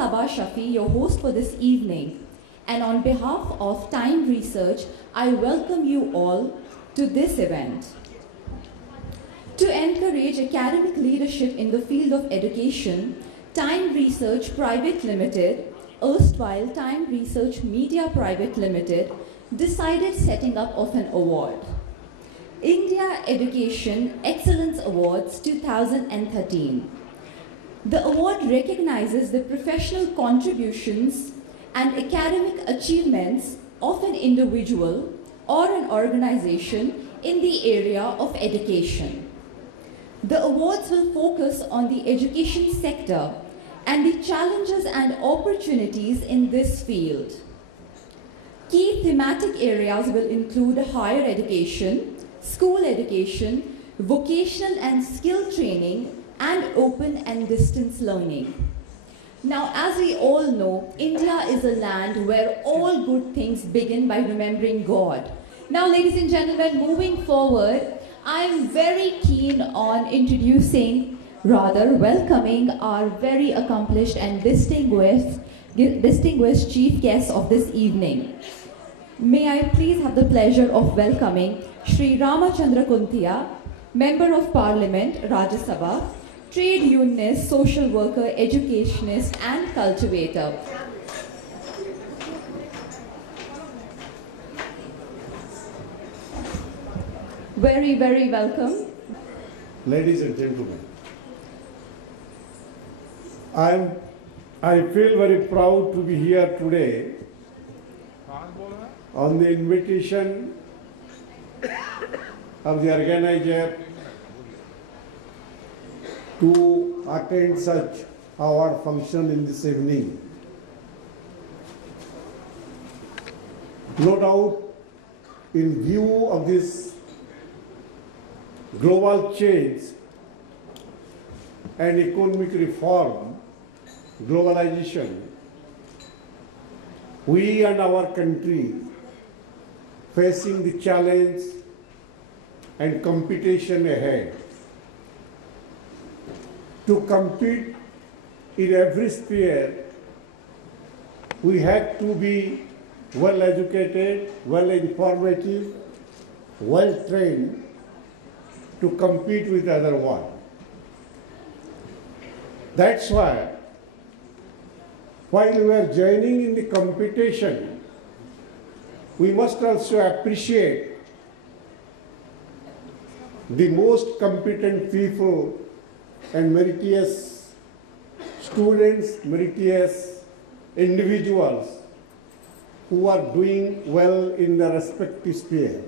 Sabah Shafi, your host for this evening, and on behalf of Time Research, I welcome you all to this event. To encourage academic leadership in the field of education, Time Research Private Limited, erstwhile Time Research Media Private Limited, decided setting up of an award. India Education Excellence Awards 2013. The award recognizes the professional contributions and academic achievements of an individual or an organization in the area of education. The awards will focus on the education sector and the challenges and opportunities in this field. Key thematic areas will include higher education, school education, vocational and skill training, and open and distance learning. Now, as we all know, India is a land where all good things begin by remembering God. Now, ladies and gentlemen, moving forward, I'm very keen on welcoming our very accomplished and distinguished chief guest of this evening. May I please have the pleasure of welcoming Shri Ramachandra Kuntia, Member of Parliament, Rajya Sabha, trade unionist, social worker, educationist, and cultivator. Very, very welcome. Ladies and gentlemen, I feel very proud to be here today on the invitation of the organizer to attend such award function in this evening. No doubt, in view of this global change and economic reform, globalization, we and our country facing the challenge and competition ahead. To compete in every sphere, we have to be well educated, well informative, well trained to compete with other one. That's why, while we are joining in the competition, we must also appreciate the most competent people and meritorious students, meritorious individuals who are doing well in their respective sphere.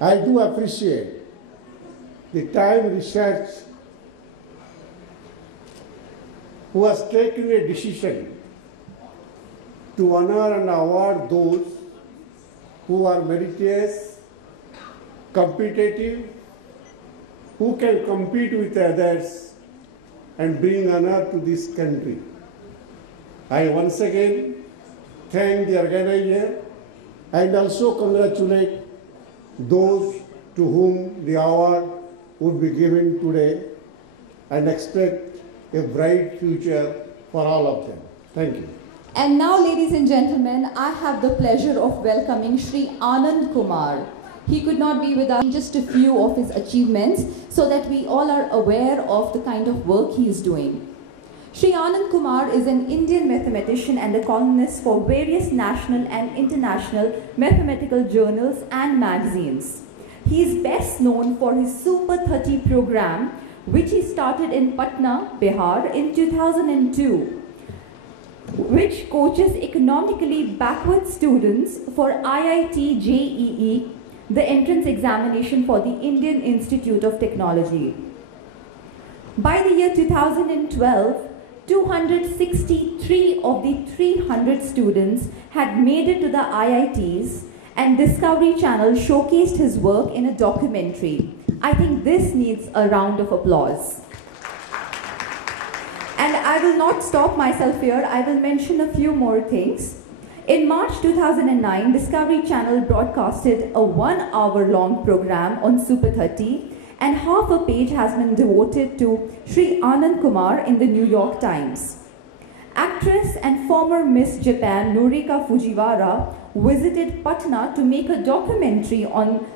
I do appreciate the Time Research who has taken a decision to honor and award those who are meritorious, competitive, who can compete with others and bring honor to this country. I once again thank the organizer and also congratulate those to whom the award would be given today and expect a bright future for all of them. Thank you. And now, ladies and gentlemen, I have the pleasure of welcoming Shri Anand Kumar. He could not be with us, just a few of his achievements, so that we all are aware of the kind of work he is doing. Shri Anand Kumar is an Indian mathematician and a columnist for various national and international mathematical journals and magazines. He is best known for his Super 30 program, which he started in Patna, Bihar in 2002, which coaches economically backward students for IIT JEE, the entrance examination for the Indian Institute of Technology. By the year 2012, 263 of the 300 students had made it to the IITs, and Discovery Channel showcased his work in a documentary. I think this needs a round of applause. And I will not stop myself here. I will mention a few more things. In March 2009, Discovery Channel broadcasted a 1-hour-long program on Super 30, and half a page has been devoted to Shri Anand Kumar in the New York Times. Actress and former Miss Japan Norika Fujiwara visited Patna to make a documentary on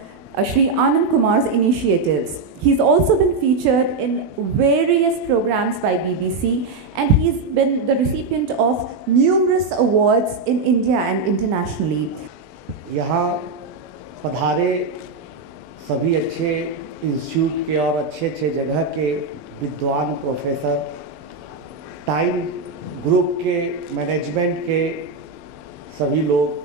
Sri Anand Kumar's initiatives. He's also been featured in various programs by BBC, and he's been the recipient of numerous awards in India and internationally. यहाँ पधारे सभी अच्छे इंस्टीट्यूट के और अच्छे अच्छे जगह के विद्वान प्रोफेसर, टाइम ग्रुप के मैनेजमेंट के सभी लोग,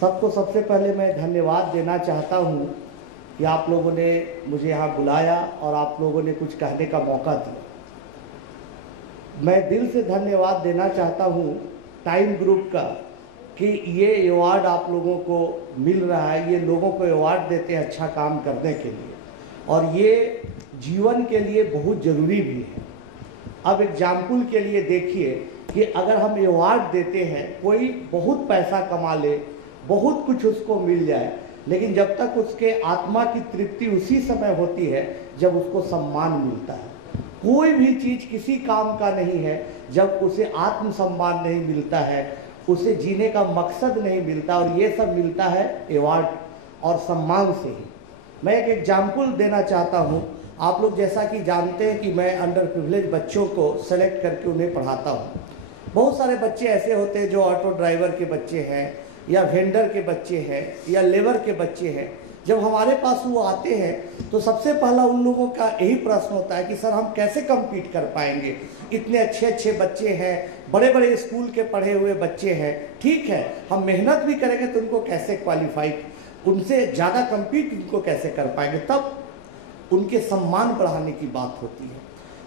सबको सबसे पहले मैं धन्यवाद देना चाहता हूँ कि आप लोगों ने मुझे यहाँ बुलाया और आप लोगों ने कुछ कहने का मौका दिया। मैं दिल से धन्यवाद देना चाहता हूँ टाइम ग्रुप का कि ये अवार्ड आप लोगों को मिल रहा है। ये लोगों को अवार्ड देते हैं अच्छा काम करने के लिए, और ये जीवन के लिए बहुत ज़रूरी भी है। अब एग्जाम्पल के लिए देखिए कि अगर हम अवार्ड देते हैं, कोई बहुत पैसा कमा ले, बहुत कुछ उसको मिल जाए, लेकिन जब तक उसके आत्मा की तृप्ति उसी समय होती है जब उसको सम्मान मिलता है। कोई भी चीज़ किसी काम का नहीं है जब उसे आत्म सम्मान नहीं मिलता है, उसे जीने का मकसद नहीं मिलता, और ये सब मिलता है अवार्ड और सम्मान से ही। मैं एक एग्जाम्पल देना चाहता हूँ। आप लोग जैसा कि जानते हैं कि मैं अंडर प्रिविलेज बच्चों को सेलेक्ट करके उन्हें पढ़ाता हूँ। बहुत सारे बच्चे ऐसे होते हैं जो ऑटो ड्राइवर के बच्चे हैं, या वेंडर के बच्चे हैं, या लेबर के बच्चे हैं। जब हमारे पास वो आते हैं तो सबसे पहला उन लोगों का यही प्रश्न होता है कि सर हम कैसे कम्पीट कर पाएंगे, इतने अच्छे अच्छे बच्चे हैं, बड़े बड़े स्कूल के पढ़े हुए बच्चे हैं, ठीक है हम मेहनत भी करेंगे तो उनको कैसे क्वालिफाई, उनसे ज़्यादा कम्पीट उनको कैसे कर पाएंगे। तब उनके सम्मान बढ़ाने की बात होती है,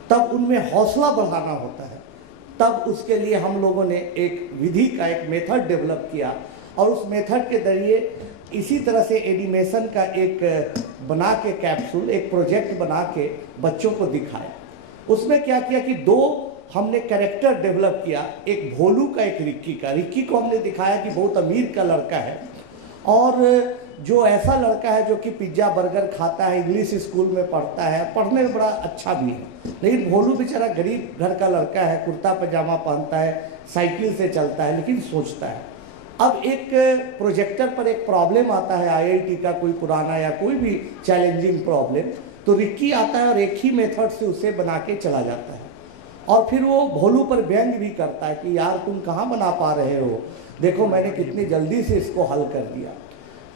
तब उनमें हौसला बढ़ाना होता है। तब उसके लिए हम लोगों ने एक विधि का एक मेथड डेवलप किया, और उस मेथड के जरिए इसी तरह से एनिमेशन का एक बना के कैप्सूल, एक प्रोजेक्ट बना के बच्चों को दिखाया। उसमें क्या किया कि दो हमने कैरेक्टर डेवलप किया, एक भोलू का, एक रिक्की का। रिक्की को हमने दिखाया कि बहुत अमीर का लड़का है, और जो ऐसा लड़का है जो कि पिज्ज़ा बर्गर खाता है, इंग्लिश स्कूल में पढ़ता है, पढ़ने में बड़ा अच्छा भी है, लेकिन भोलू बेचारा गरीब घर का लड़का है, कुर्ता पजामा पहनता है, साइकिल से चलता है, लेकिन सोचता है। अब एक प्रोजेक्टर पर एक प्रॉब्लम आता है आईआईटी का, कोई पुराना या कोई भी चैलेंजिंग प्रॉब्लम, तो रिक्की आता है और एक ही मेथड से उसे बना के चला जाता है, और फिर वो भोलू पर व्यंग भी करता है कि यार तुम कहाँ बना पा रहे हो, देखो मैंने कितनी जल्दी से इसको हल कर दिया।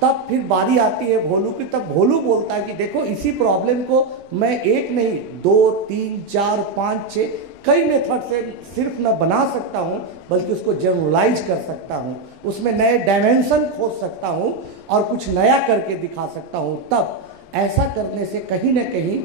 तब फिर बारी आती है भोलू की, तब भोलू बोलता है कि देखो इसी प्रॉब्लम को मैं एक नहीं 2, 3, 4, 5, 6 कई मेथड से सिर्फ न बना सकता हूँ, बल्कि उसको जनरलाइज कर सकता हूँ, उसमें नए डायमेंशन खोज सकता हूँ और कुछ नया करके दिखा सकता हूँ। तब ऐसा करने से कहीं ना कहीं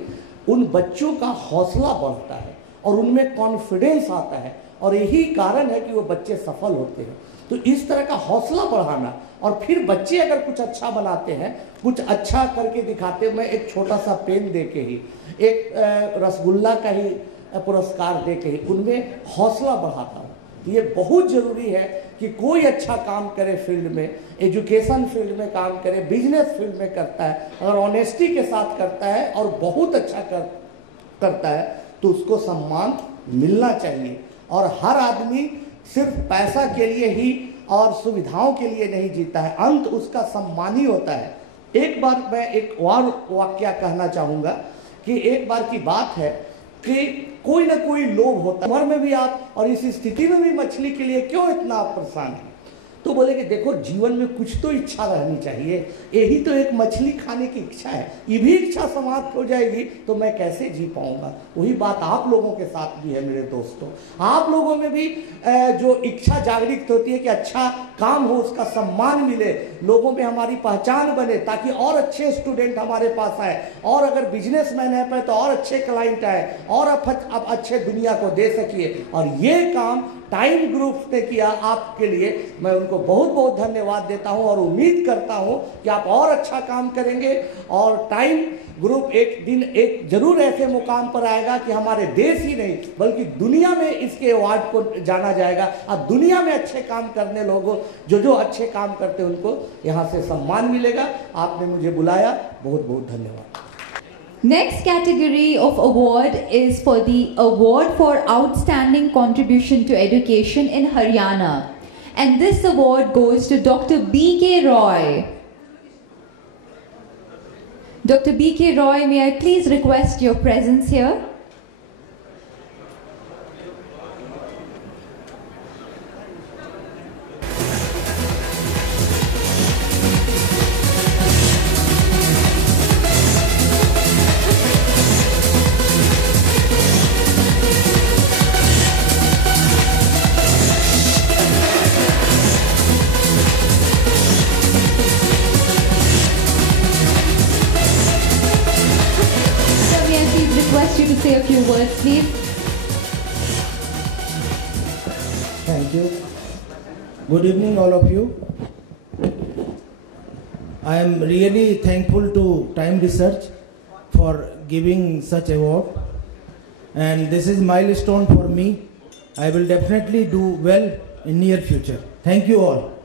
उन बच्चों का हौसला बढ़ता है और उनमें कॉन्फिडेंस आता है, और यही कारण है कि वो बच्चे सफल होते हैं। तो इस तरह का हौसला बढ़ाना, और फिर बच्चे अगर कुछ अच्छा बनाते हैं, कुछ अच्छा करके दिखाते हैं, मैं एक छोटा सा पेन दे के ही, एक रसगुल्ला का ही पुरस्कार दे के ही उनमें हौसला बढ़ाता हूँ। तो ये बहुत ज़रूरी है कि कोई अच्छा काम करे फील्ड में, एजुकेशन फील्ड में काम करे, बिजनेस फील्ड में करता है, अगर ऑनेस्टी के साथ करता है और बहुत अच्छा करता है तो उसको सम्मान मिलना चाहिए। और हर आदमी सिर्फ पैसा के लिए ही और सुविधाओं के लिए नहीं जीता है, अंत उसका सम्मान ही होता है। एक बार मैं एक और वाक्य कहना चाहूँगा कि एक बार की बात है कि कोई ना कोई लोभ होता है, उम्र में भी आप और इस स्थिति में भी मछली के लिए क्यों इतना आप परेशान हैं। तो बोले कि देखो जीवन में कुछ तो इच्छा रहनी चाहिए, यही तो एक मछली खाने की इच्छा है, ये भी इच्छा समाप्त हो जाएगी तो मैं कैसे जी पाऊंगा। वही बात आप लोगों के साथ भी है मेरे दोस्तों, आप लोगों में भी जो इच्छा जागृत होती है कि अच्छा काम हो, उसका सम्मान मिले, लोगों में हमारी पहचान बने, ताकि और अच्छे स्टूडेंट हमारे पास आए, और अगर बिजनेसमैन है पे तो और अच्छे क्लाइंट आए, और अब अच्छे दुनिया को दे सकिए। और ये काम टाइम ग्रुप ने किया आपके लिए, मैं उनको बहुत बहुत धन्यवाद देता हूं, और उम्मीद करता हूं कि आप और अच्छा काम करेंगे, और टाइम ग्रुप एक दिन एक जरूर ऐसे मुकाम पर आएगा कि हमारे देश ही नहीं बल्कि दुनिया में इसके अवार्ड को जाना जाएगा, और दुनिया में अच्छे काम करने लोगों जो अच्छे काम करते हैं उनको यहाँ से सम्मान मिलेगा। आपने मुझे बुलाया, बहुत बहुत धन्यवाद। Next category of award is for the Award for Outstanding Contribution to Education in Haryana. And this award goes to Dr. B.K. Roy. Dr. B.K. Roy, may I please request your presence here? Request you to say a few words, please. Thank you. Good evening, all of you. I am really thankful to Time Research for giving such award, and this is milestone for me. I will definitely do well in near future. Thank you all.